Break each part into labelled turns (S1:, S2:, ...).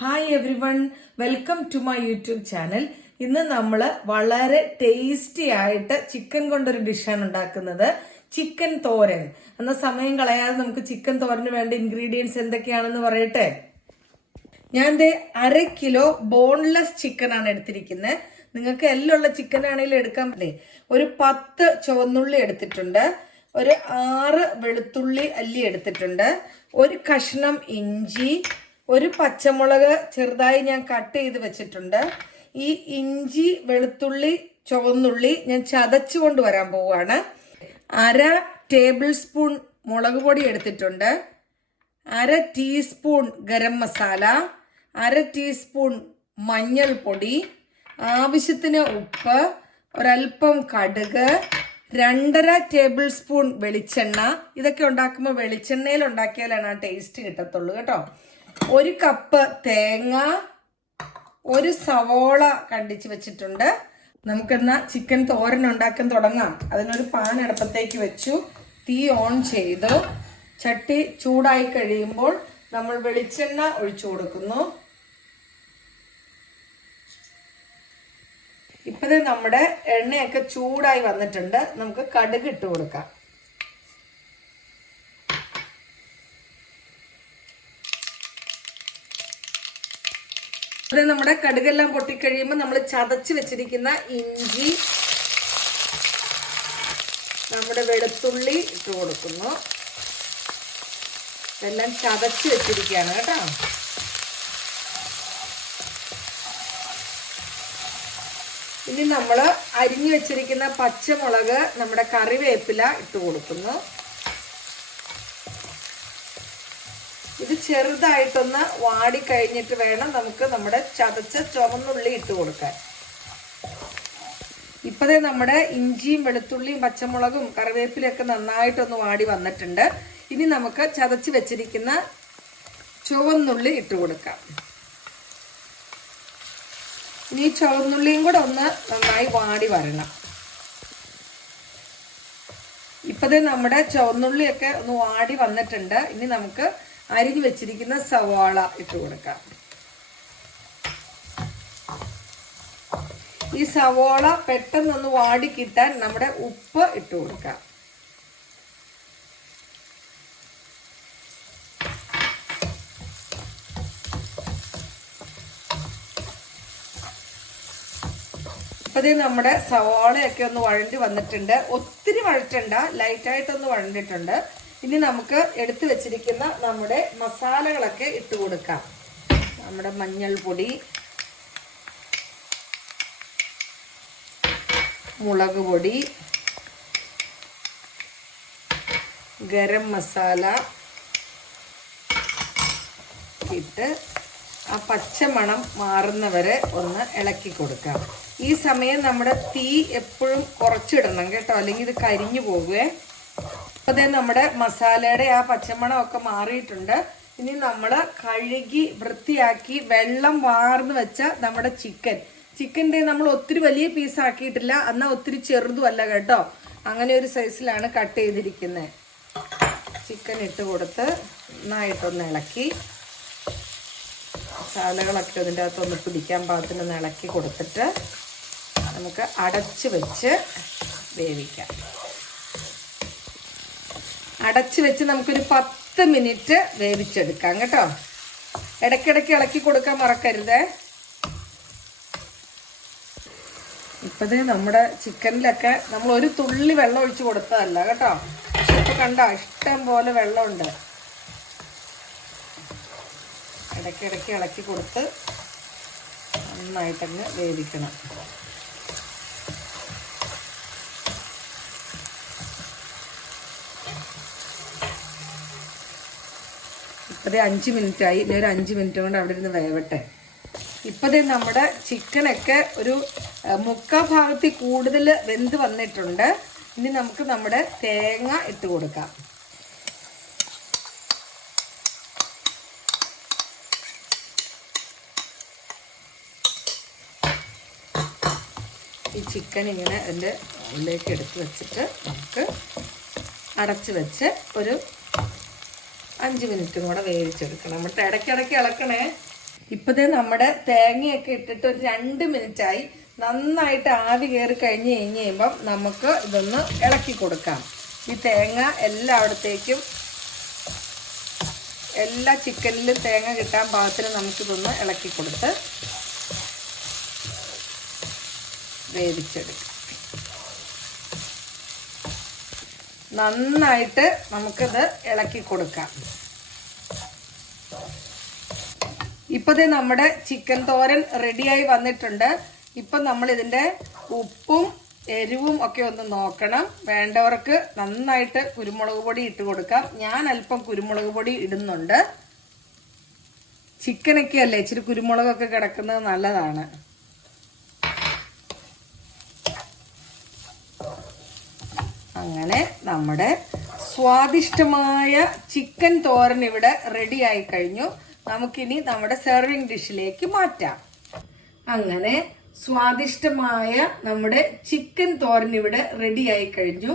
S1: Hi everyone welcome to my YouTube channel ഇന്ന് നമ്മൾ വളരെ ടേസ്റ്റി ആയിട്ട് ചിക്കൻ കൊണ്ടൊരു ഡിഷാണ് ഉണ്ടാക്കുന്നത്. ചിക്കൻ തോരൻ. എന്ന സമയം കളയാതെ നമുക്ക് ചിക്കൻ തോരന് വേണ്ട ഇൻഗ്രീഡിയൻസ് എന്തൊക്കെയാണെന്ന് പറയട്ടെ? ഞാൻ ദേ അര കിലോ ബോൺലെസ് ചിക്കൻ ആണ് എടുത്തിരിക്കുന്നത് നിങ്ങൾക്ക് എല്ലുള്ള ചിക്കൻ ആണെങ്കിലും എടുക്കാൻ പറ്റേ ഒരു പത്ത് ചുവന്നുള്ളി എടുത്തിട്ടുണ്ട്. ഒരു ആറ് വെളുത്തുള്ളി അല്ലി എടുത്തിട്ടുണ്ട്. ഒരു കഷ്ണം ഇഞ്ചി. ഒരു പച്ചമുളക് ചെറുതായി ഞാൻ കട്ട് ചെയ്ത് വെച്ചിട്ടുണ്ട്. ഈ ഇഞ്ചി വെളുത്തുള്ളി ചുവന്നുള്ളി ഞാൻ ചതച്ചു കൊണ്ട് വരാൻ പോവുകയാണ്. അര ടേബിൾ സ്പൂൺ മുളക് പൊടി എടുത്തിട്ടുണ്ട്. അര ടീസ്പൂൺ ഗരം മസാല. അര ടീസ്പൂൺ മഞ്ഞൾപ്പൊടി ആവശ്യത്തിന് ഉപ്പ്. ഒരൽപ്പം കടുക്. രണ്ടര ടേബിൾ സ്പൂൺ വെളിച്ചെണ്ണ. ഇതൊക്കെ ഉണ്ടാക്കുമ്പോൾ വെളിച്ചെണ്ണയിൽ ഉണ്ടാക്കിയാലാണ് ആ ടേസ്റ്റ് കിട്ടത്തുള്ളൂ കേട്ടോ. ഒരു കപ്പ് തേങ്ങ ഒരു സവോള കണ്ടിച്ച് വെച്ചിട്ടുണ്ട്. നമുക്കെന്നാ ചിക്കൻ തോരൻ ഉണ്ടാക്കാൻ തുടങ്ങാം. അതിനൊരു പാൻ അടുപ്പത്തേക്ക് വെച്ചു. തീ ഓൺ ചെയ്തു. ചട്ടി ചൂടായി കഴിയുമ്പോൾ നമ്മൾ വെളിച്ചെണ്ണ ഒഴിച്ചു കൊടുക്കുന്നു. ഇപ്പത് നമ്മുടെ എണ്ണയൊക്കെ ചൂടായി വന്നിട്ടുണ്ട്. നമുക്ക് കടുക് ഇട്ട് കൊടുക്കാം. അത് നമ്മുടെ കടുകെല്ലാം പൊട്ടിക്കഴിയുമ്പോൾ നമ്മൾ ചതച്ച് വെച്ചിരിക്കുന്ന ഇഞ്ചി നമ്മുടെ വെളുത്തുള്ളി ഇട്ട് കൊടുക്കുന്നു. ഇതെല്ലാം ചതച്ച് വെച്ചിരിക്കുകയാണ് കേട്ടോ. ഇനി നമ്മൾ അരിഞ്ഞു വെച്ചിരിക്കുന്ന പച്ചമുളക് നമ്മുടെ കറിവേപ്പില ഇട്ട് കൊടുക്കുന്നു. ചെറുതായിട്ടൊന്ന് വാടി കഴിഞ്ഞിട്ട് വേണം നമുക്ക് നമ്മുടെ ചതച്ച ചുവന്നുള്ളി ഇട്ട് കൊടുക്കാൻ. ഇപ്പതേ നമ്മുടെ ഇഞ്ചിയും വെളുത്തുള്ളിയും പച്ചമുളകും കറിവേപ്പിലൊക്കെ നന്നായിട്ടൊന്ന് വാടി വന്നിട്ടുണ്ട്. ഇനി നമുക്ക് ചതച്ച് വെച്ചിരിക്കുന്ന ചുവന്നുള്ളി ഇട്ട് കൊടുക്കാം. ഇനി ചുവന്നുള്ളിയും കൂടെ ഒന്ന് നന്നായി വാടി വരണം. ഇപ്പതേ നമ്മുടെ ചുവന്നുള്ളിയൊക്കെ ഒന്ന് വാടി വന്നിട്ടുണ്ട്. ഇനി നമുക്ക് അരിഞ്ഞു വെച്ചിരിക്കുന്ന സവാള ഇട്ട് കൊടുക്കാം. ഈ സവാള പെട്ടെന്നൊന്ന് വാടി കിട്ടാൻ നമ്മുടെ ഉപ്പ് ഇട്ട് കൊടുക്കാം. ഇപ്പതേ നമ്മുടെ സവാളയൊക്കെ ഒന്ന് വഴണ്ടി വന്നിട്ടുണ്ട്. ഒത്തിരി വഴറ്റണ്ട ലൈറ്റായിട്ടൊന്ന് വഴണ്ടിട്ടുണ്ട്. ഇനി നമുക്ക് എടുത്തു വെച്ചിരിക്കുന്ന നമ്മുടെ മസാലകളൊക്കെ ഇട്ട് കൊടുക്കാം. നമ്മുടെ മഞ്ഞൾപ്പൊടി മുളക് പൊടി ഗരം മസാല ഇട്ട് ആ പച്ചമണം മാറുന്നവരെ ഒന്ന് ഇളക്കി കൊടുക്കാം. ഈ സമയം നമ്മുടെ തീ എപ്പോഴും കുറച്ചിടണം കേട്ടോ. അല്ലെങ്കിൽ ഇത് കരിഞ്ഞു പോകുവേ അപ്പോൾ അതേ നമ്മുടെ മസാലയുടെ ആ പച്ചമണം ഒക്കെ മാറിയിട്ടുണ്ട്. ഇനി നമ്മൾ കഴുകി വൃത്തിയാക്കി വെള്ളം വാർന്ന് വെച്ച നമ്മുടെ ചിക്കൻ. ചിക്കന്റെ നമ്മൾ ഒത്തിരി വലിയ പീസ് ആക്കിയിട്ടില്ല. എന്നാൽ ഒത്തിരി ചെറുതുമല്ല കേട്ടോ. അങ്ങനെ ഒരു സൈസിലാണ് കട്ട് ചെയ്തിരിക്കുന്നത് ചിക്കൻ ഇട്ട് കൊടുത്ത് നന്നായിട്ടൊന്ന് ഇളക്കി. മസാലകളൊക്കെ ഇതിന്റെ അകത്തൊന്ന് പിടിക്കാൻ പാകത്തിന് ഇളക്കി കൊടുത്തിട്ട് നമുക്ക് അടച്ച് വെച്ച് വേവിക്കാം. അടച്ച് വെച്ച് നമുക്കൊരു പത്ത് മിനിറ്റ് വേവിച്ചെടുക്കാം കേട്ടോ. ഇടയ്ക്കിടയ്ക്ക് ഇളക്കി കൊടുക്കാൻ മറക്കരുതേ. ഇപ്പത് നമ്മുടെ ചിക്കനിലൊക്കെ നമ്മൾ ഒരു തുള്ളി വെള്ളം ഒഴിച്ച് കൊടുത്തതല്ല കേട്ടോ. പക്ഷെ കണ്ട ഇഷ്ടം പോലെ വെള്ളമുണ്ട്. ഇടയ്ക്കിടയ്ക്ക് ഇളക്കി കൊടുത്ത് നന്നായിട്ടങ്ങ് വേവിക്കണം. ഇപ്പതേ അഞ്ച് മിനിറ്റ് ആയി ഇനി ഒരു അഞ്ച് മിനിറ്റ് കൊണ്ട് അവിടെ ഇരുന്ന് വേവട്ടെ. ഇപ്പതേ നമ്മുടെ ചിക്കനൊക്കെ ഒരു മുക്കാ ഭാഗത്തിൽ കൂടുതൽ വെന്ത് വന്നിട്ടുണ്ട്. ഇനി നമുക്ക് നമ്മുടെ തേങ്ങ ഇട്ട് കൊടുക്കാം. ഈ ചിക്കൻ ഇങ്ങനെ അതിന്റെ ഉള്ളിലേക്ക് എടുത്ത് വെച്ചിട്ട് നമുക്ക് അടച്ച് വെച്ച് ഒരു അഞ്ച് മിനിറ്റും കൂടെ വേവിച്ചെടുക്കണം. നമ്മൾ ഇടയ്ക്കിടയ്ക്ക് ഇളക്കണേ. ഇപ്പോഴത്തെ നമ്മുടെ തേങ്ങയൊക്കെ ഇട്ടിട്ട് ഒരു രണ്ട് മിനിറ്റായി നന്നായിട്ട് ആവി കയറി കഴിഞ്ഞ് കഴിഞ്ഞ് കഴിയുമ്പം നമുക്ക് ഇതൊന്ന് ഇളക്കി കൊടുക്കാം. ഈ തേങ്ങ എല്ലായിടത്തേക്കും എല്ലാ ചിക്കനിലും തേങ്ങ കിട്ടാൻ പാകത്തിന് നമുക്കിതൊന്ന് ഇളക്കി കൊടുത്ത് വേവിച്ചെടുക്കാം. നന്നായിട്ട് നമുക്കിത് ഇളക്കി കൊടുക്കാം. ഇപ്പതേ നമ്മുടെ ചിക്കൻ തോരൻ റെഡിയായി വന്നിട്ടുണ്ട്. ഇപ്പം ഇതിന്റെ ഉപ്പും എരിവും ഒക്കെ ഒന്ന് നോക്കണം. വേണ്ടവർക്ക് നന്നായിട്ട് കുരുമുളക് പൊടി ഇട്ട് കൊടുക്കാം. ഞാൻ അല്പം കുരുമുളക് പൊടി ഇടുന്നുണ്ട്. ചിക്കനൊക്കെ അല്ലേ ഇച്ചിരി കുരുമുളകൊക്കെ കിടക്കുന്നത് നല്ലതാണ്. അങ്ങനെ നമ്മുടെ സ്വാദിഷ്ടമായ ചിക്കൻ തോരൻ ഇവിടെ റെഡി ആയി കഴിഞ്ഞു. നമുക്കിനി നമ്മുടെ സെർവിങ് ഡിഷിലേക്ക് മാറ്റാം. അങ്ങനെ സ്വാദിഷ്ടമായ നമ്മുടെ ചിക്കൻ തോരൻ ഇവിടെ റെഡി ആയി കഴിഞ്ഞു.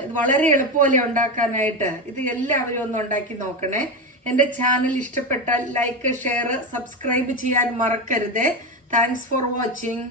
S1: ഇത് വളരെ എളുപ്പമല്ലേ ഉണ്ടാക്കാനായിട്ട്? ഇത് എല്ലാവരും ഒന്ന് ഉണ്ടാക്കി നോക്കണേ. എന്റെ ചാനൽ ഇഷ്ടപ്പെട്ടാൽ ലൈക്ക് ഷെയർ സബ്സ്ക്രൈബ് ചെയ്യാൻ മറക്കരുത്. Thanks for watching